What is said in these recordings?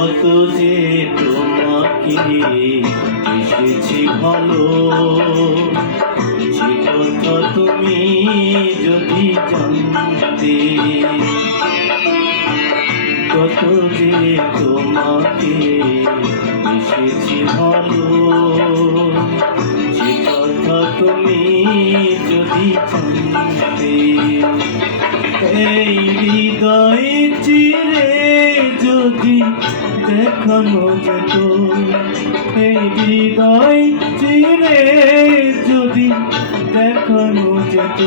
যে তোমাকে এসেছি ভালো সে কথা তুমি যদি জানতে, কত যে তোমাকে এসেছি ভালো সে কথা তুমি যদি জানতে, এই হৃদয় দেখানো। যেত এই হৃদয় চিরে যদি দেখানো যেত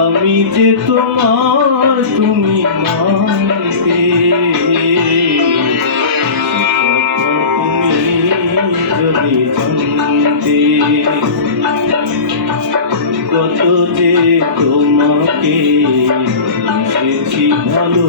আমি যে তোমার তুমি মানতে। তুমি যদি জানতে। কত যে তোমাকে এসেছি ভালো।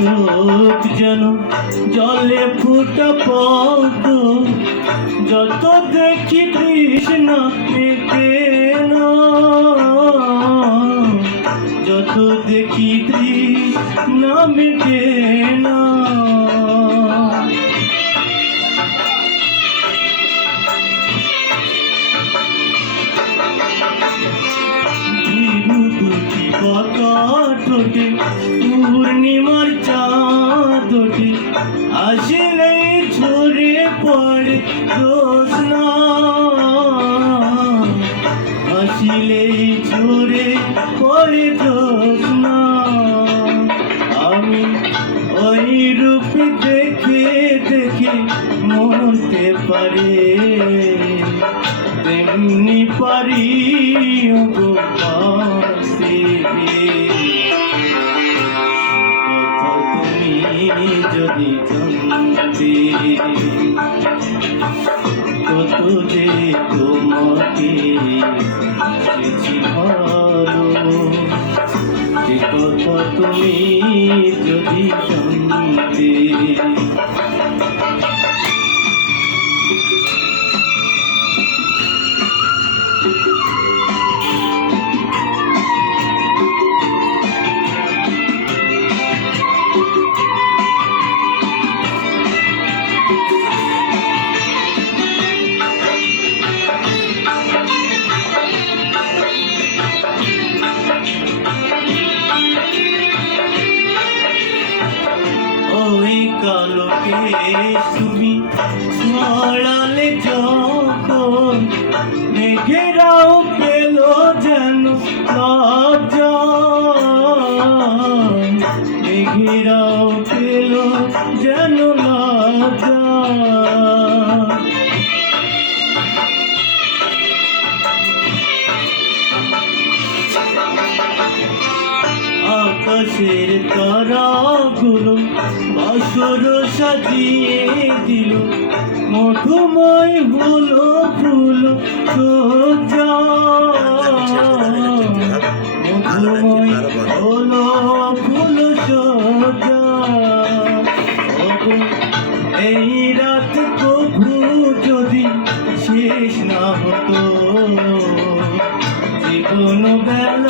চোখ যেন জলে ফুটা পদ যত দেখি কৃষ্ণ পেতে যত দেখি কৃষ্ণ মেটে না। আসলে ঝরে পড়ে জোৎস্না আসলে ঝরে পড়ে জোৎস্না আমি ওই রূপ দেখে দেখে মরতে পারে। তেমনি পারি গো পাশে যদি জানতে কত যে তোমাকে এসেছি ভালো যে কথা তুমি যদি জানতে তুমি ছড়ালে যখন মেঘেরাও পেল যেন মেঘেরাও পেল যেন আকাশের বাসর সাজিয়ে দিল, মধুময় হলো ফুল সোজা মধুময় হলো ফুল সোজা এই রাত কভু যদি শেষ না হতো, জীবন বেলার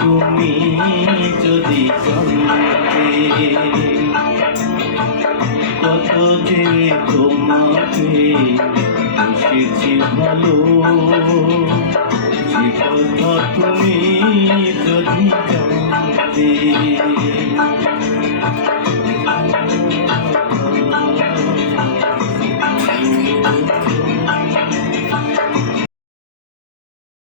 তুমি যদি কত যে তোমাকে এসেছি ভালো? সে কথা তুমি যদি জানতে